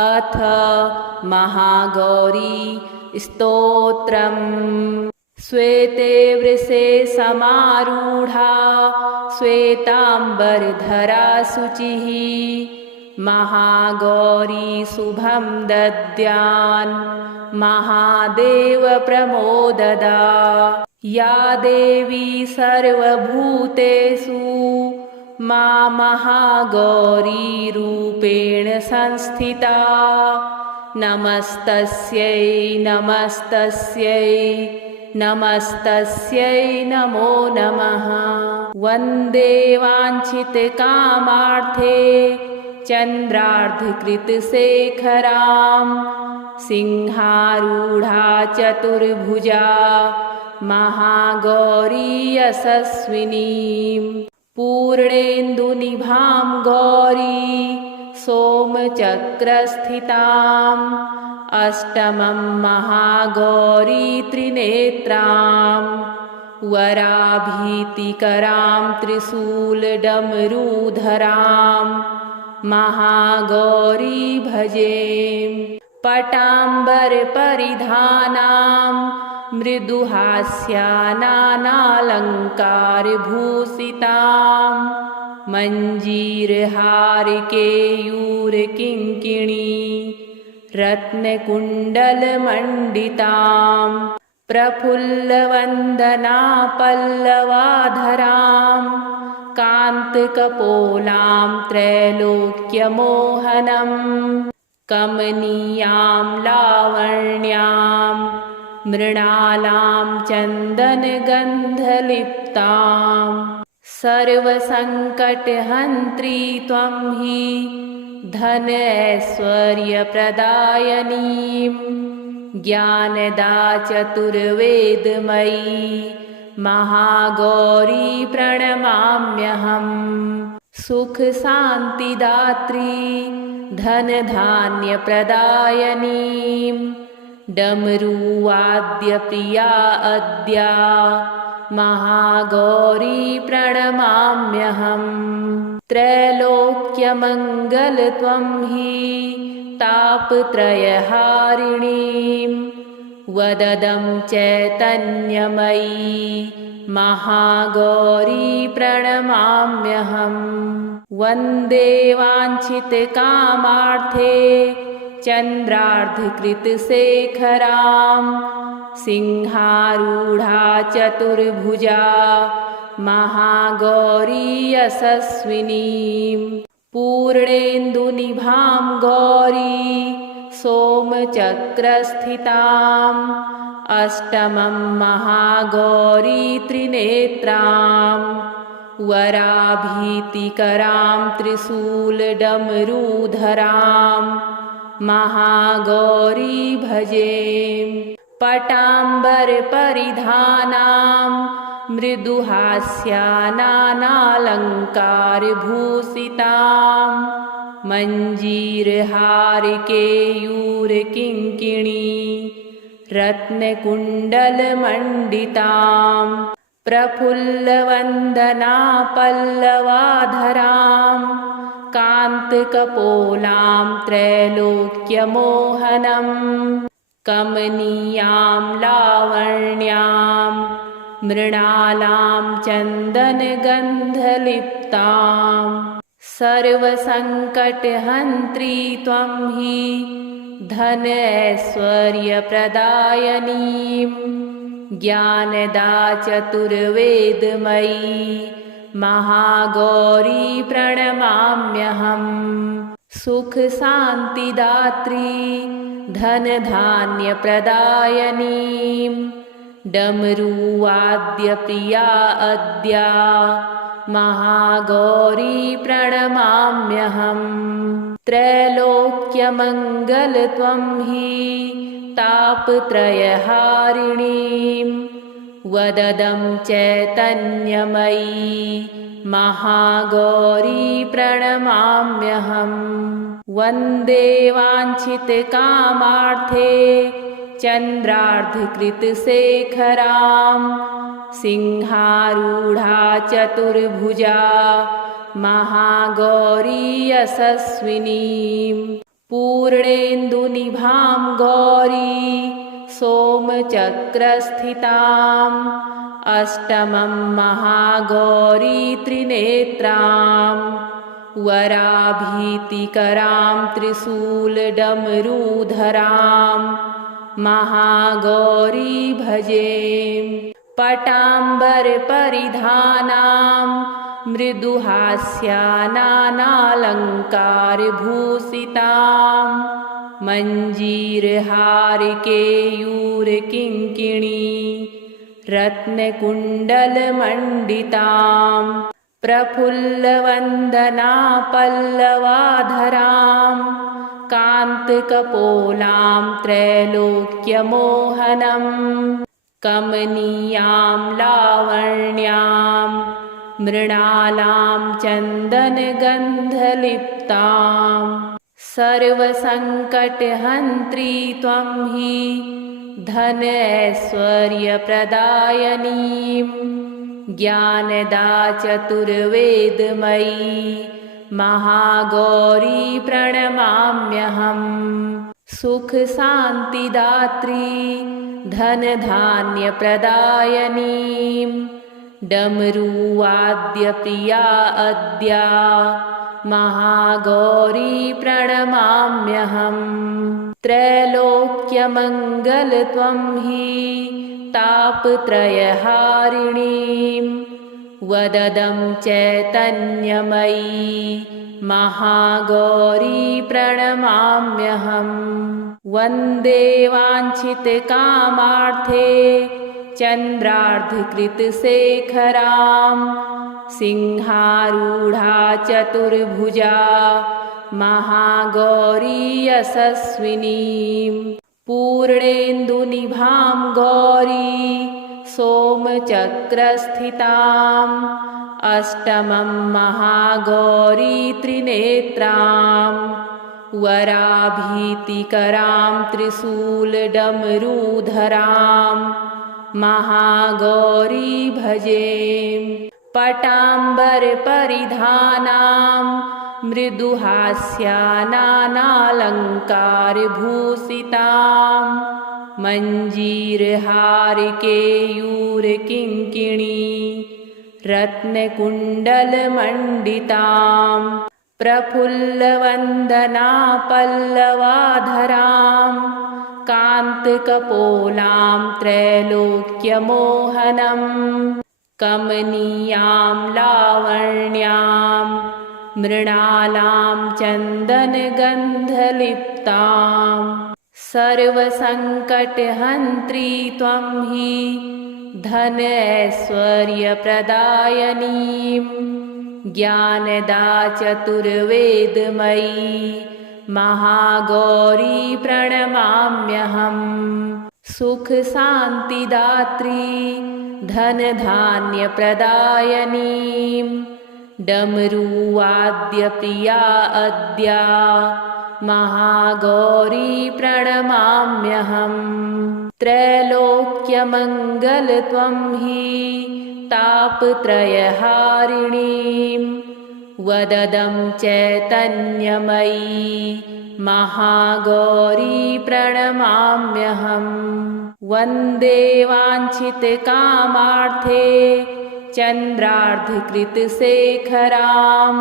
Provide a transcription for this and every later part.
अथ महागौरी स्तोत्रम्। श्वेते वृषे समारूढा श्वेताम्बरधरा शुचिः महागौरी शुभं दद्यान् महादेव प्रमोददा। या देवी सर्वभूतेषु मा महागौरी रूपेण संस्थिता। नमस्तस्यै नमस्तस्यै नमस्तस्यै नमो नमः। वन्दे वाञ्छितकामार्थे चन्द्रार्धकृतशेखरां सिंहारूढा चतुर्भुजा महागौरी यशस्विनीं। पूर्णेन्दुनिभां गौरी सोमचक्रस्थिताम् अष्टमं महागौरी त्रिनेत्रां वराभीतिकरां त्रिशूलडमरूधरां महागौरी भजे। पटाम्बरपरिधानां मृदुहास्यानालङ्कारभूषितां मञ्जीरहारकेयूरकिङ्किणी रत्नकुण्डलमण्डितां प्रफुल्लवन्दना पल्लवाधरां कान्तकपोलां त्रैलोक्यमोहनं कमनीयां लावण्यां मृणालां चन्दनगन्धलिप्तां। सर्वसङ्कटहन्त्री त्वं हि धनैश्वर्यप्रदायिनीं ज्ञानदा चतुर्वेदमयी महागौरी प्रणमाम्यहम्। सुखशान्तिदात्री धनधान्यप्रदायिनीं डमरुवाद्यप्रिया अद्या महागौरी प्रणमाम्यहम्। त्रैलोक्यमङ्गलत्वं हि तापत्रयहारिणीं वददं चैतन्यमयी महागौरी प्रणमाम्यहम्। वन्दे वाञ्छितकामार्थे चन्द्रार्धकृतशेखरां सिंहारूढा चतुर्भुजा महागौरी यशस्विनीं। पूर्णेन्दुनिभां गौरी सोमचक्रस्थिताम् अष्टमं महागौरी त्रिनेत्रां वराभीतिकरां त्रिशूलडमरूधरां महागौरी भजे। पटाम्बरपरिधानां मृदुहास्यानालङ्कारभूषितां मञ्जीरहारकेयूरकिङ्किणी रत्नकुण्डलमण्डितां प्रफुल्लवन्दना पल्लवाधरां कान्तकपोलां त्रैलोक्यमोहनं कमनीयां लावण्यां मृणालां चन्दनगन्धलिप्तां। सर्वसङ्कटहन्त्री त्वं हि धनैश्वर्यप्रदायिनीं ज्ञानदा चतुर्वेदमयी महागौरी प्रणमाम्यहम्। सुखशान्तिदात्री धनधान्यप्रदायिनीं डमरुवाद्यप्रिया अद्या महागौरी प्रणमाम्यहम्। त्रैलोक्यमङ्गलत्वं हि तापत्रयहारिणीं वददं चैतन्यमयी महागौरी प्रणमाम्यहम्। वन्दे वाञ्छितकामार्थे चन्द्रार्धकृतशेखरां सिंहारूढा चतुर्भुजा महागौरी यशस्विनीं। पूर्णेन्दुनिभां गौरी सोमचक्रस्थिताम् अष्टमं महागौरी त्रिनेत्रां वराभीतिकरां त्रिशूलडमरूधरां महागौरी भजे। पटाम्बरपरिधानां मृदुहास्यानालङ्कारभूषितां मञ्जीरहारकेयूरकिङ्किणी रत्नकुण्डलमण्डितां प्रफुल्लवन्दना पल्लवाधरां कान्तकपोलां त्रैलोक्यमोहनं कमनीयां लावण्यां मृणालां चन्दनगन्धलिप्तां सर्वसङ्कटहन्त्री त्वं हि धन ऐश्वर्यप्रदायिनीं ज्ञानदा चतुर्वेदमयी महागौरी प्रणमाम्यहम्। सुखशान्तिदात्री धनधान्यप्रदायिनीं डमरुवाद्यप्रिया अद्या महागौरी प्रणमाम्यहम्। त्रैलोक्यमङ्गल त्वं हि तापत्रयहारिणीं वददं चैतन्यमयी महागौरी प्रणमाम्यहम्। वन्दे वाञ्छितकामार्थे चन्द्रार्धकृतशेखरां सिंहारूढा चतुर्भुजा महागौरी यशस्विनीं पूर्णेन्दुनिभां गौरी सोमचक्रस्थिताम् अष्टमं महागौरी त्रिनेत्रां वराभीतिकरां त्रिशूलडमरूधरां महागौरी भजे। पटाम्बरपरिधानां मृदुहास्यानालङ्कारभूषितां मञ्जीरहारकेयूरकिङ्किणी रत्नकुण्डलमण्डितां प्रफुल्लवन्दना पल्लवाधरां कान्तकपोलां त्रैलोक्यमोहनं कमनीयां लावण्यां मृणालां चन्दनगन्धलिप्तां सर्वसङ्कटहन्त्री त्वं हि धन ऐश्वर्यप्रदायिनीं ज्ञानदा चतुर्वेदमयी महागौरी प्रणमाम्यहम्। सुखशान्तिदात्री धनधान्यप्रदायिनीं डमरुवाद्यप्रिया अद्या महागौरी प्रणमाम्यहम्। त्रैलोक्यमङ्गल त्वं हि तापत्रयहारिणीं वददं चैतन्यमयी महागौरी प्रणमाम्यहम्। वन्दे वाञ्छितकामार्थे चन्द्रार्धकृतशेखरां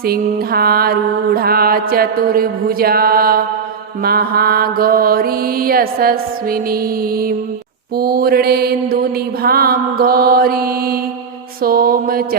सिंहारूढा चतुर्भुजा महागौरी यशस्विनीं पूर्णेन्दुनिभां गौरी सोमचक्रस्थिताम्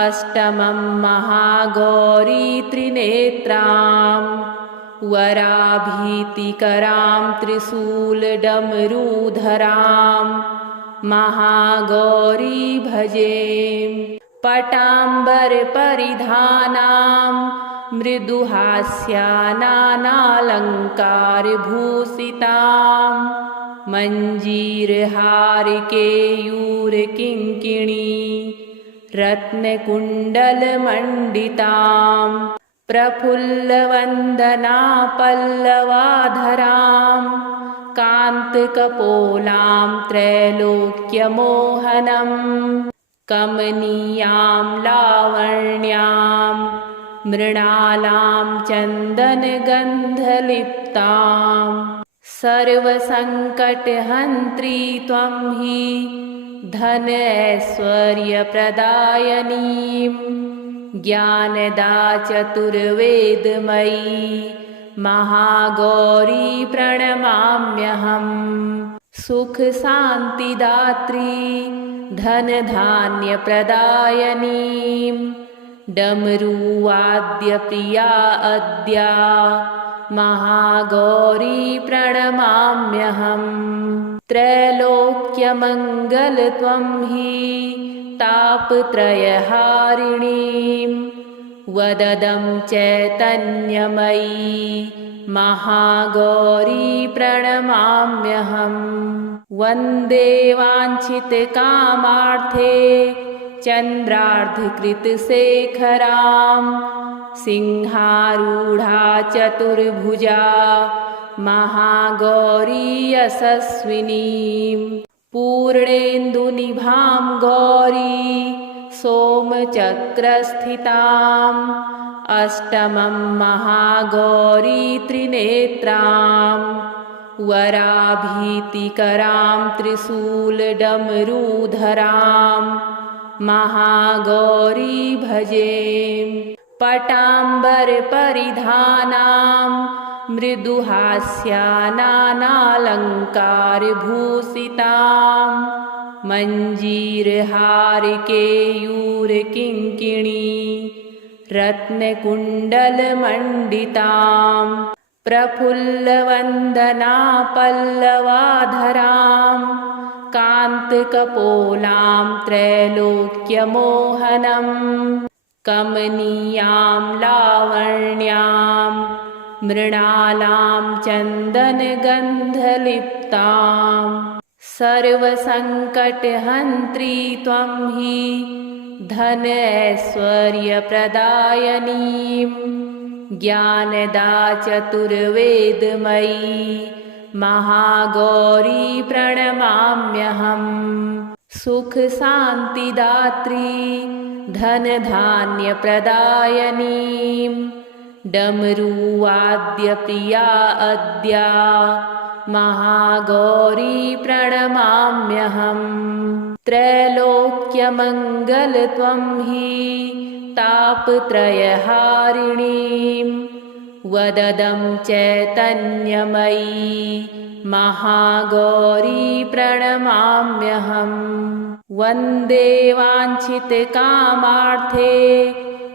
अष्टमं महागौरी त्रिनेत्रां वराभीतिकरां त्रिशूलडमरूधरां महागौरी भजे। पटाम्बरपरिधानां मृदुहास्यानालङ्कारभूषितां मञ्जीरहारकेयूरकिङ्किणी रत्नकुण्डलमण्डितां प्रफुल्लवन्दना पल्लवाधरां कान्तकपोलां त्रैलोक्यमोहनं कमनीयां लावण्यां मृणालां चन्दनगन्धलिप्तां सर्वसङ्कटहन्त्री त्वं हि धन ऐश्वर्यप्रदायिनीं ज्ञानदा चतुर्वेदमयी महागौरी प्रणमाम्यहम् सुखशान्तिदात्री धनधान्यप्रदायिनीं डमरुवाद्यप्रिया अद्या महागौरी प्रणमाम्यहम् त्रैलोक्यमङ्गल त्वं हि तापत्रयहारिणीं वददं चैतन्यमयी महागौरी प्रणमाम्यहम् वन्दे वाञ्छितकामार्थे चन्द्रार्धकृतशेखरां सिंहारूढा चतुर्भुजा महागौरी यशस्विनीं पूर्णेन्दुनिभां गौरी सोमचक्रस्थिताम् अष्टमं महागौरी त्रिनेत्रां वराभीतिकरां त्रिशूलडमरूधरां महागौरी भजे पटाम्बरपरिधानां मृदुहास्यानालङ्कारभूषितां मञ्जीरहारकेयूरकिङ्किणी रत्नकुण्डलमण्डितां प्रफुल्लवन्दनापल्लवाधरां कान्तकपोलां त्रैलोक्यमोहनं कमनीयां लावण्यां मृणालां चन्दनगन्धलिप्तां सर्वसङ्कटहन्त्री त्वं हि धन ऐश्वर्यप्रदायिनीं ज्ञानदा चतुर्वेदमयी महागौरी प्रणमाम्यहम् सुखशान्तिदात्री धनधान्यप्रदायिनीं डमरुवाद्यप्रिया अद्या महागौरी प्रणमाम्यहम् त्रैलोक्यमङ्गल त्वं हि तापत्रयहारिणीं वददं चैतन्यमयी महागौरी प्रणमाम्यहम् वन्दे वाञ्छितकामार्थे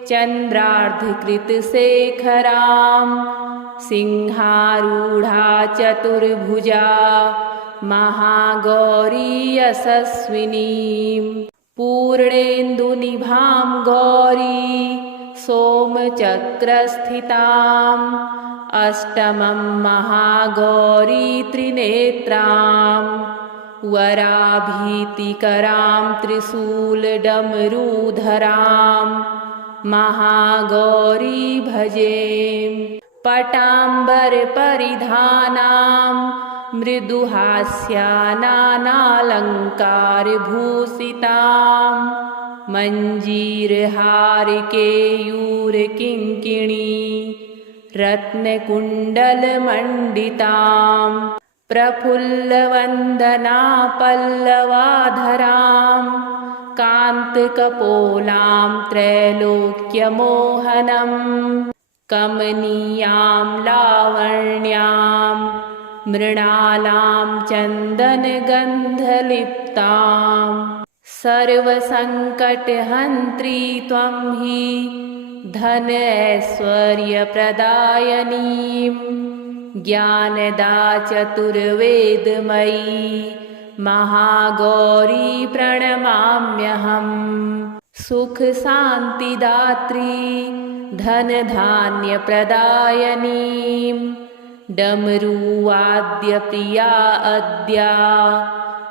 चन्द्रार्धकृतशेखरां सिंहारूढा चतुर्भुजा महागौरी यशस्विनीं पूर्णेन्दुनिभां गौरी सोमचक्रस्थिताम् अष्टमं महागौरी त्रिनेत्रां वराभीतिकरां त्रिशूलडमरूधरां महागौरी भजे पटाम्बरपरिधानां मृदुहास्यानालङ्कारभूषितां मञ्जीरहारकेयूरकिङ्किणी रत्नकुण्डलमण्डितां प्रफुल्लवन्दनापल्लवाधरां कान्तकपोलां त्रैलोक्यमोहनं कमनीयां लावण्यां मृणालां चन्दनगन्धलिप्तां सर्वसङ्कटहन्त्री त्वं हि धन ऐश्वर्यप्रदायिनीं ज्ञानदा चतुर्वेदमयी महागौरी प्रणमाम्यहम् सुखशान्तिदात्री धनधान्यप्रदायिनीं डमरुवाद्यप्रिया अद्या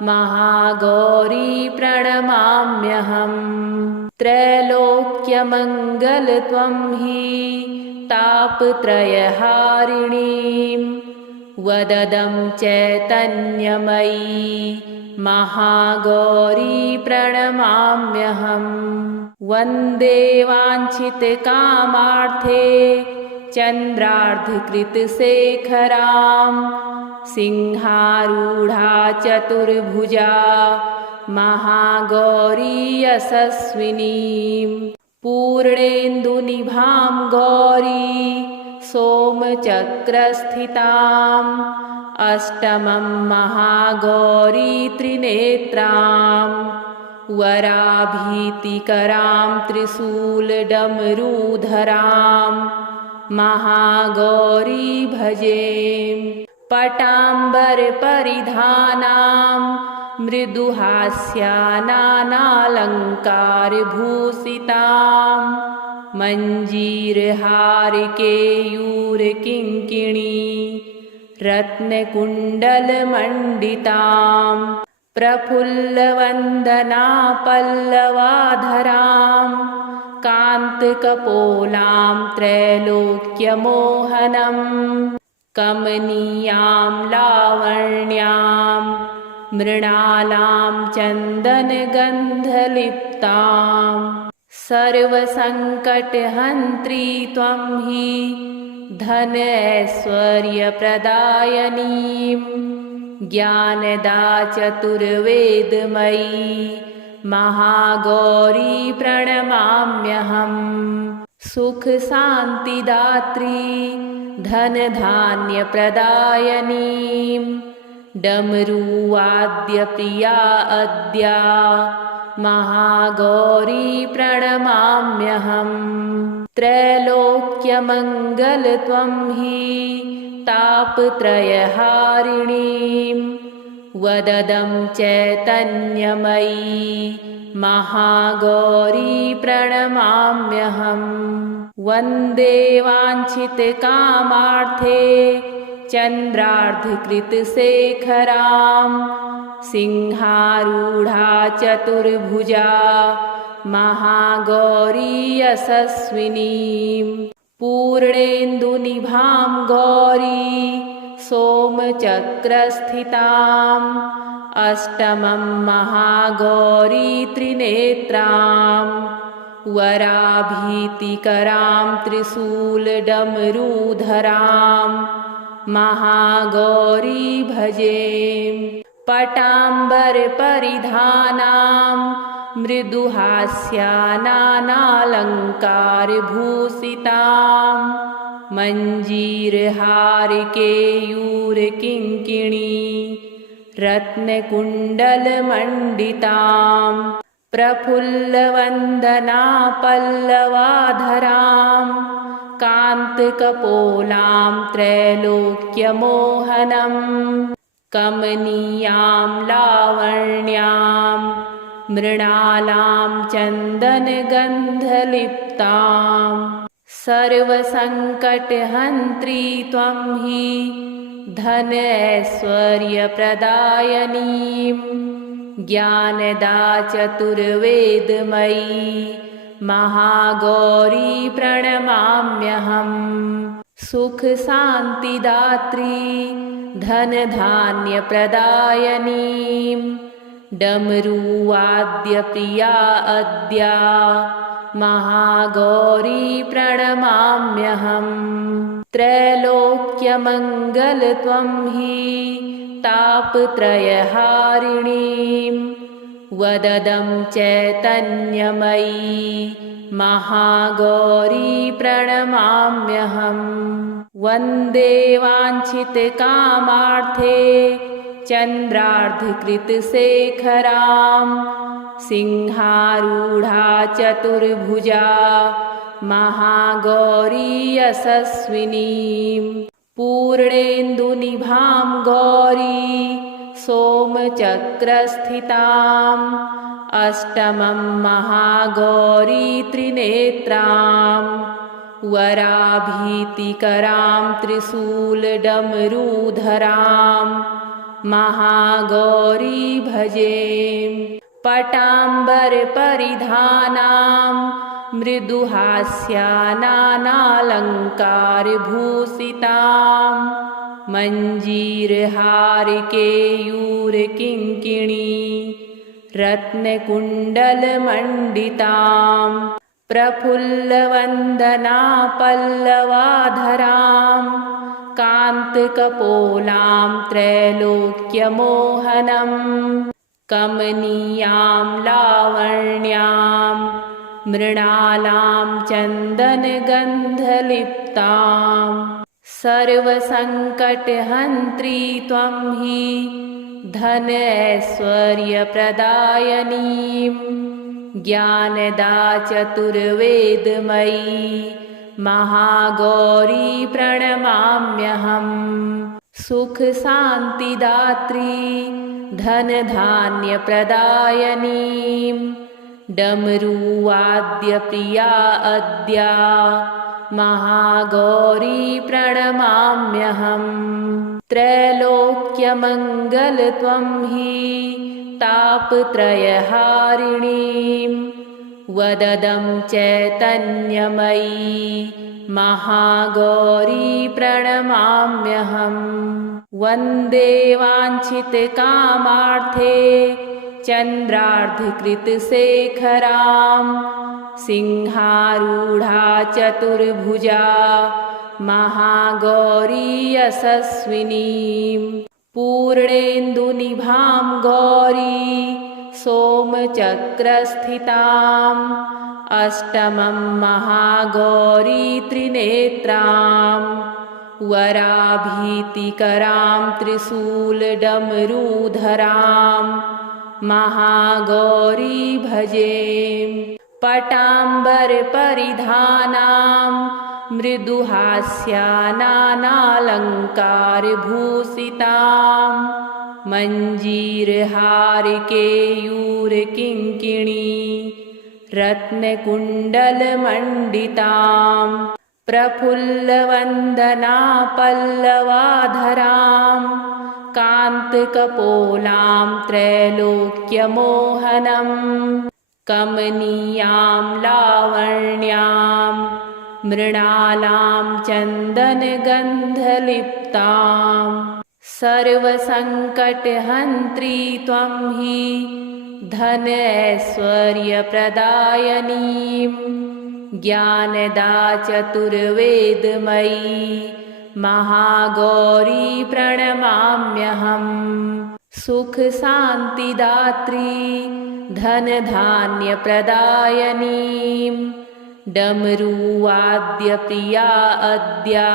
महागौरी प्रणमाम्यहम् त्रैलोक्यमङ्गल त्वं हि तापत्रयहारिणीं वददं चैतन्यमयी महागौरी प्रणमाम्यहम्। वन्दे वाञ्छितकामार्थे चन्द्रार्धकृतशेखरां सिंहारूढा चतुर्भुजा महागौरी यशस्विनीं पूर्णेन्दुनिभां गौरी सोमचक्रस्थिताम् अष्टमं महागौरी त्रिनेत्रां वराभीतिकरां त्रिशूलडमरूधरां महागौरी भजे पटाम्बरपरिधानां मृदुहास्यानालङ्कारभूषितां मञ्जीरहारकेयूरकिङ्किणी रत्नकुण्डलमण्डितां प्रफुल्लवन्दना पल्लवाधरां कान्तकपोलां त्रैलोक्यमोहनं कमनीयां लावण्यां मृणालां चन्दनगन्धलिप्तां सर्वसङ्कटहन्त्री त्वं हि धनैश्वर्यप्रदायिनीं ज्ञानदा चतुर्वेदमयी महागौरी प्रणमाम्यहम् सुखशान्तिदात्री धनधान्यप्रदायिनीं डमरुवाद्यप्रिया अद्या महागौरी प्रणमाम्यहम् त्रैलोक्यमङ्गलत्वं हि तापत्रयहारिणीं वददं चैतन्यमयी महागौरी प्रणमाम्यहम् वन्दे वाञ्छितकामार्थे चन्द्रार्धकृतशेखरां सिंहारूढा चतुर्भुजा महागौरी यशस्विनीं पूर्णेन्दुनिभां गौरी सोमचक्रस्थिताम् अष्टमं महागौरी त्रिनेत्रां वराभीतिकरां त्रिशूलडमरूधरां महागौरी भजे पटाम्बरपरिधानां मृदुहास्यानालङ्कारभूषितां मञ्जीरहारकेयूरकिङ्किणी रत्नकुण्डलमण्डितां प्रफुल्लवन्दना पल्लवाधरां कान्तकपोलां त्रैलोक्यमोहनं कमनीयां लावण्यां मृणालां चन्दनगन्धलिप्तां सर्वसङ्कटहन्त्री त्वं हि धनैश्वर्यप्रदायिनीं ज्ञानदा चतुर्वेदमयी महागौरी प्रणमाम्यहम् सुखशान्तिदात्री धनधान्यप्रदायिनीं डमरुवाद्यप्रिया अद्या महागौरी प्रणमाम्यहम् त्रैलोक्यमङ्गलत्वं हि तापत्रयहारिणीं वददं चैतन्यमयी महागौरी प्रणमाम्यहम् वन्दे वाञ्छितकामार्थे चन्द्रार्धकृतशेखरां सिंहारूढा चतुर्भुजा महागौरी यशस्विनीं पूर्णेन्दुनिभां गौरी सोमचक्रस्थिताम् अष्टमं महागौरी त्रिनेत्रां वराभीतिकरां त्रिशूलडमरूधरां महागौरी भजे पटाम्बरपरिधानां मृदुहास्यानालङ्कारभूषितां मञ्जीरहारकेयूरकिङ्किणी रत्नकुण्डलमण्डितां प्रफुल्लवन्दनापल्लवाधरां कान्तकपोलां त्रैलोक्यमोहनं कमनीयां लावण्यां मृणालां चन्दनगन्धलिप्तां सर्वसङ्कटहन्त्री त्वं हि धनैश्वर्यप्रदायिनीं ज्ञानदा चतुर्वेदमयी महागौरी प्रणमाम्यहम् सुखशान्तिदात्री धनधान्यप्रदायिनीं डमरुवाद्यप्रिया अद्या महागौरी प्रणमाम्यहम् त्रैलोक्यमङ्गलत्वं हि तापत्रयहारिणीं वददं चैतन्यमयी महागौरी प्रणमाम्यहम् वन्दे वाञ्छितकामार्थे चन्द्रार्धकृतशेखरां सिंहारूढा चतुर्भुजा महागौरी यशस्विनीं पूर्णेन्दुनिभां गौरी सोमचक्रस्थिताम् अष्टमं महागौरी त्रिनेत्रां वराभीतिकरां त्रिशूलडमरूधरां महागौरी भजे पटाम्बरपरिधानां मृदुहास्यानानालङ्कारभूषितां मञ्जीरहारकेयूरकिङ्किणी रत्नकुण्डलमण्डितां प्रफुल्लवन्दनापल्लवाधरां कान्तकपोलां त्रैलोक्यमोहनं कमनीयां लावण्यां मृणालां चन्दनगन्धलिप्तां सर्वसङ्कटहन्त्री त्वं हि धनैश्वर्यप्रदायिनीं ज्ञानदा चतुर्वेदमयी महागौरी प्रणमाम्यहम् सुखशान्तिदात्री धनधान्यप्रदायिनीं डमरुवाद्यप्रिया अद्या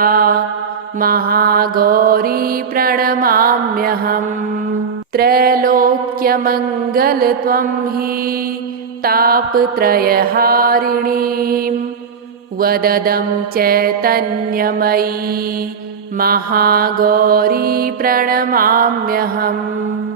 महागौरी प्रणमाम्यहम् त्रैलोक्यमङ्गलत्वं हि तापत्रयहारिणीं वददं चैतन्यमयी महागौरी प्रणमाम्यहम्